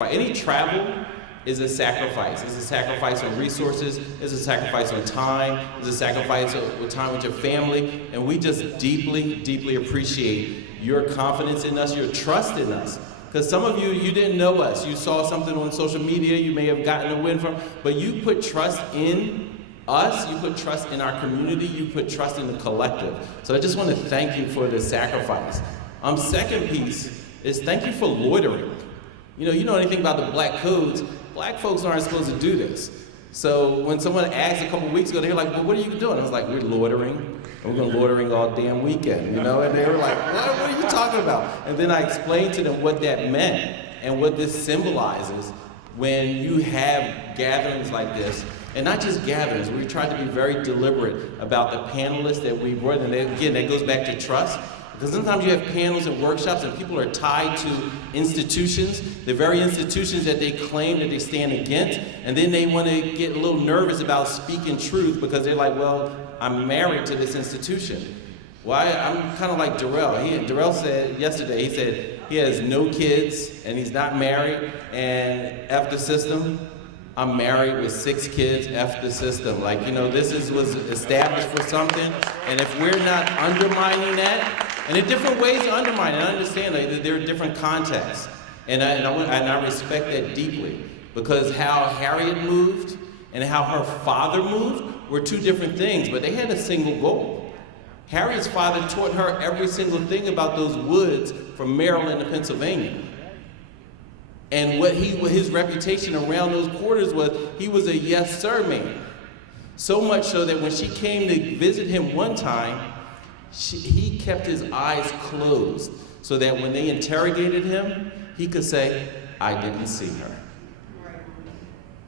Any travel is a sacrifice. It's a sacrifice of resources, it's a sacrifice of time, it's a sacrifice of time with your family, and we just deeply, deeply appreciate your confidence in us, your trust in us. Because some of you, you didn't know us. You saw something on social media you may have gotten a win from, but you put trust in us, you put trust in our community, you put trust in the collective. So I just want to thank you for the sacrifice. Second piece is thank you for loitering. You know anything about the black codes, black folks aren't supposed to do this. So when someone asked a couple weeks ago, they were like, well, what are you doing? I was like, we're loitering. We're going to loitering all damn weekend, And they were like, what are you talking about? And then I explained to them what that meant and what this symbolizes when you have gatherings like this. And not just gatherings, we tried to be very deliberate about the panelists that we brought. And again, that goes back to trust. Because sometimes you have panels and workshops and people are tied to institutions, the very institutions that they claim that they stand against, and then they want to get a little nervous about speaking truth because they're like, well, I'm married to this institution. Well, I'm kind of like Darrell. Darrell said yesterday, he said he has no kids and he's not married, and F the system. I'm married with 6 kids, F the system. This was established for something, and if we're not undermining that, and there are different ways to undermine it. I understand that there are different contexts. And I respect that deeply. Because how Harriet moved and how her father moved were 2 different things, but they had a single goal. Harriet's father taught her every single thing about those woods from Maryland to Pennsylvania. And what his reputation around those quarters was, he was a yes sir man. So much so that when she came to visit him one time, he kept his eyes closed so that when they interrogated him, he could say, I didn't see her.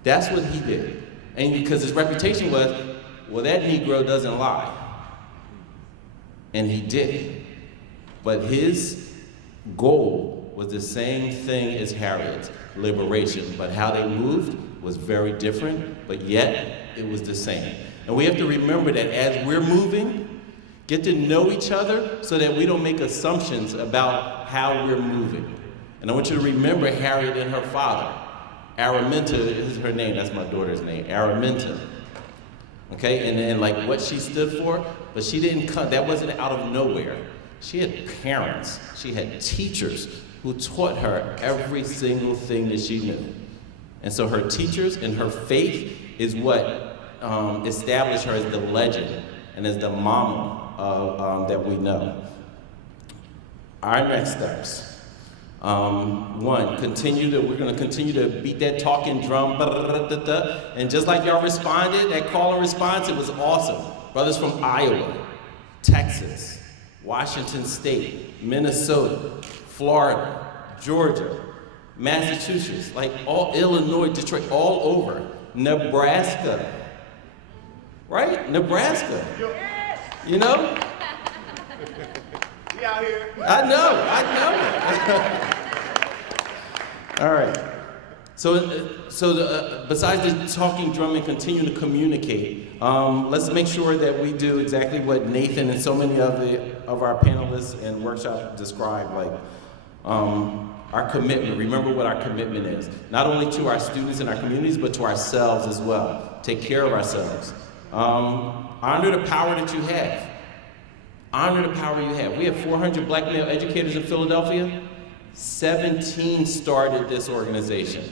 That's what he did. And because his reputation was, well, that Negro doesn't lie. And he did. But his goal was the same thing as Harriet's, liberation. But how they moved was very different, but yet it was the same. And we have to remember that as we're moving, get to know each other so that we don't make assumptions about how we're moving. And I want you to remember Harriet and her father. Araminta is her name, that's my daughter's name, Araminta. Okay, and like what she stood for, but she didn't come, that wasn't out of nowhere. She had parents, she had teachers who taught her every single thing that she knew. And so her teachers and her faith is what established her as the legend and as the mama that we know. Our next steps. One, we're going to continue to beat that talking drum, and just like y'all responded, that call and response, it was awesome. Brothers from Iowa, Texas, Washington State, Minnesota, Florida, Georgia, Massachusetts, all Illinois, Detroit, all over, Nebraska, right? Nebraska. We out here. I know. All right. So besides the talking drum and continue to communicate, let's make sure that we do exactly what Nathan and so many of our panelists and workshop described, our commitment. Remember what our commitment is. Not only to our students and our communities, but to ourselves as well. Take care of ourselves. Honor the power that you have. Honor the power you have. We have 400 black male educators in Philadelphia. 17 started this organization.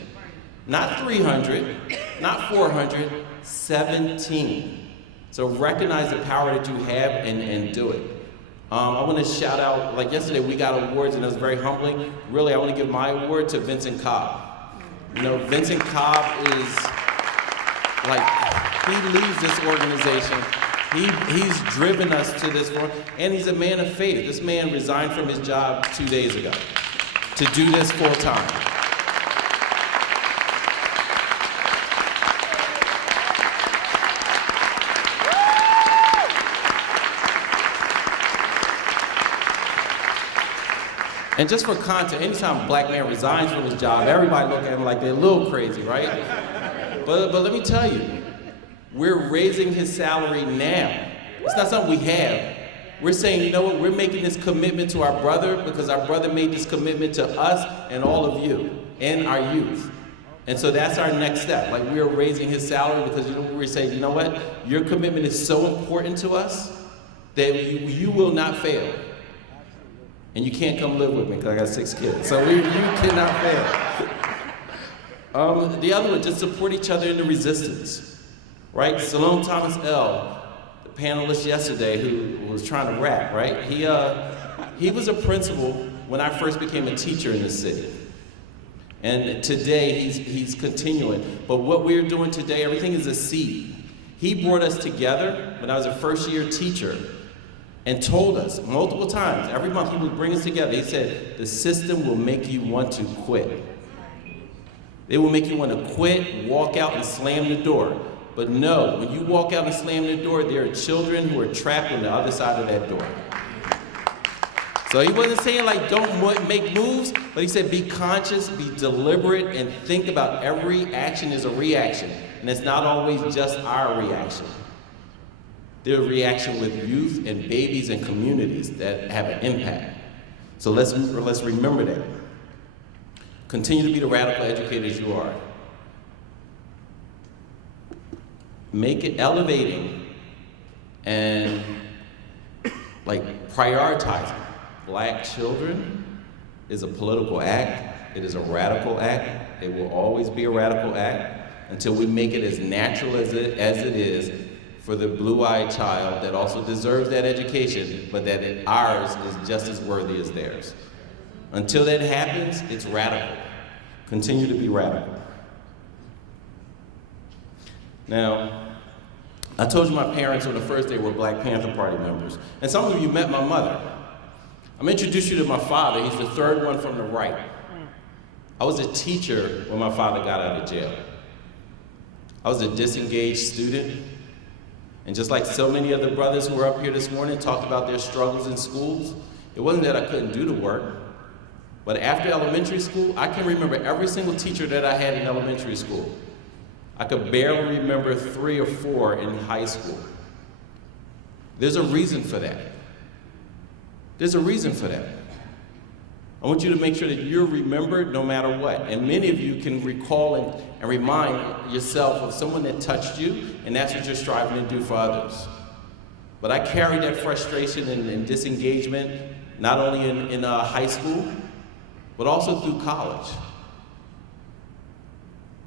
Not 300, not 400, 17. So recognize the power that you have and do it. I want to shout out, like yesterday we got awards and it was very humbling. Really, I want to give my award to Vincent Cobb. Vincent Cobb is he leads this organization. He's driven us to this point, and he's a man of faith. This man resigned from his job 2 days ago to do this full time. And just for context, anytime a black man resigns from his job, everybody look at him like they're a little crazy, right? But let me tell you, we're raising his salary now. It's not something we have. We're saying, you know what, we're making this commitment to our brother because our brother made this commitment to us and all of you. and our youth. And so that's our next step. Like, we're raising his salary because we're saying, you know what? Your commitment is so important to us that you will not fail. And you can't come live with me because I got 6 kids. So you cannot fail. The other one, just support each other in the resistance, right? Salome Thomas L., the panelist yesterday who was trying to rap, right? He was a principal when I first became a teacher in this city. And today he's continuing. But what we're doing today, everything is a seed. He brought us together when I was a first-year teacher and told us multiple times, every month he would bring us together. He said, the system will make you want to quit. They will make you want to quit, walk out, and slam the door. But no, when you walk out and slam the door, there are children who are trapped on the other side of that door. So he wasn't saying like don't make moves, but he said be conscious, be deliberate, and think about every action is a reaction. And it's not always just our reaction. There's a reaction with youth and babies and communities that have an impact. So let's remember that. Continue to be the radical educators you are. Make it elevating and like prioritizing Black children is a political act. It is a radical act. It will always be a radical act until we make it as natural as it is for the blue-eyed child that also deserves that education, but that ours is just as worthy as theirs. Until that happens, it's radical. Continue to be radical. Now, I told you my parents on the first day were Black Panther Party members, and some of you met my mother. I'm gonna introduce you to my father. He's the third one from the right. I was a teacher when my father got out of jail. I was a disengaged student, and just like so many other brothers who were up here this morning talked about their struggles in schools, it wasn't that I couldn't do the work, but after elementary school, I can remember every single teacher that I had in elementary school. I could barely remember 3 or 4 in high school. There's a reason for that. There's a reason for that. I want you to make sure that you're remembered no matter what. And many of you can recall and remind yourself of someone that touched you, and that's what you're striving to do for others. But I carried that frustration and disengagement not only in high school, but also through college.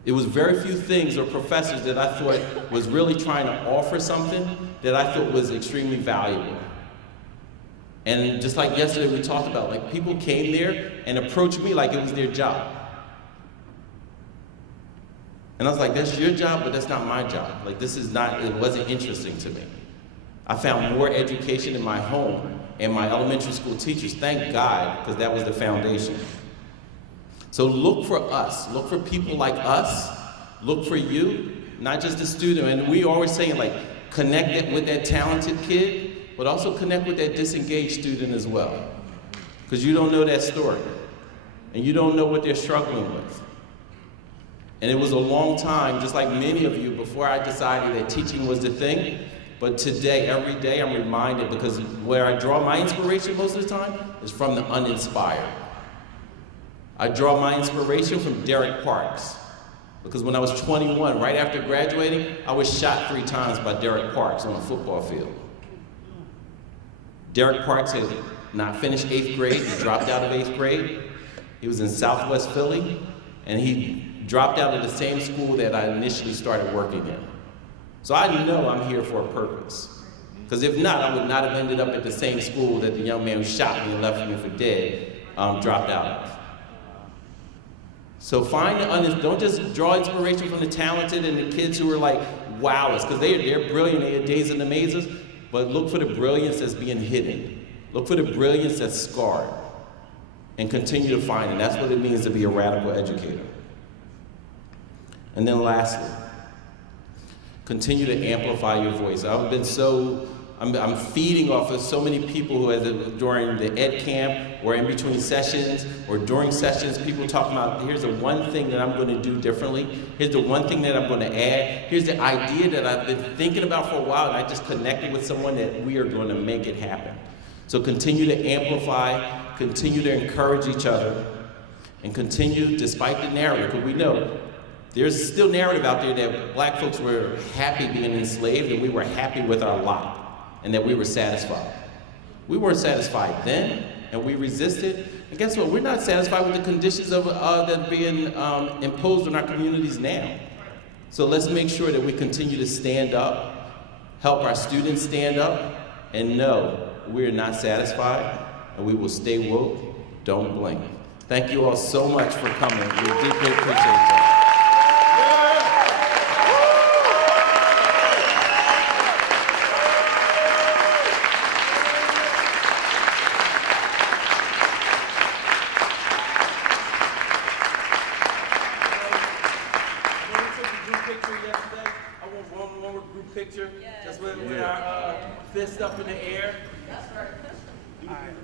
It was very few things or professors that I thought was really trying to offer something that I thought was extremely valuable. And just like yesterday we talked about, like people came there and approached me like it was their job. And I was like, that's your job, but that's not my job. Like it wasn't interesting to me. I found more education in my home and my elementary school teachers, thank God, because that was the foundation. So look for us, look for people like us, look for you, not just the student. And we always saying like, connect with that talented kid, but also connect with that disengaged student as well. Because you don't know that story, and you don't know what they're struggling with. And it was a long time, just like many of you, before I decided that teaching was the thing. But today, every day, I'm reminded, because where I draw my inspiration most of the time is from the uninspired. I draw my inspiration from Derek Parks, because when I was 21, right after graduating, I was shot 3 times by Derek Parks on a football field. Derek Parks had not finished 8th grade, he dropped out of 8th grade. He was in Southwest Philly, and he dropped out of the same school that I initially started working in. So I know I'm here for a purpose. Because if not, I would not have ended up at the same school that the young man who shot me and left me for dead dropped out of. So don't just draw inspiration from the talented and the kids who are like wowers, because they're brilliant, they are days and amazers, but look for the brilliance that's being hidden. Look for the brilliance that's scarred, and continue to find it. That's what it means to be a radical educator. And then lastly, continue to amplify your voice. I'm feeding off of so many people who, during the ed camp or in between sessions or during sessions, people talking about, here's the one thing that I'm going to do differently. Here's the one thing that I'm going to add. Here's the idea that I've been thinking about for a while, and I just connected with someone that we are going to make it happen. So continue to amplify, continue to encourage each other, and continue despite the narrative, because we know there's still narrative out there that black folks were happy being enslaved and we were happy with our lot and that we were satisfied. We weren't satisfied then, and we resisted. And guess what? We're not satisfied with the conditions of that are being imposed on our communities now. So let's make sure that we continue to stand up, help our students stand up, and know we're not satisfied, and we will stay woke. Don't blink. Thank you all so much for coming. We deeply appreciate that. Picture, just with our fist up in the air. That's right. All right.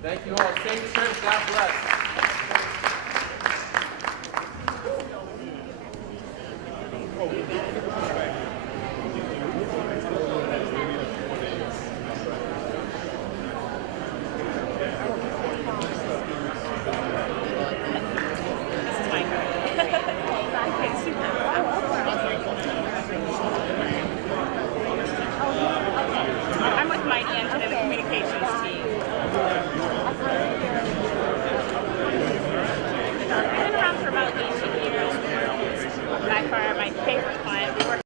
Thank you all. Safe trip. God bless.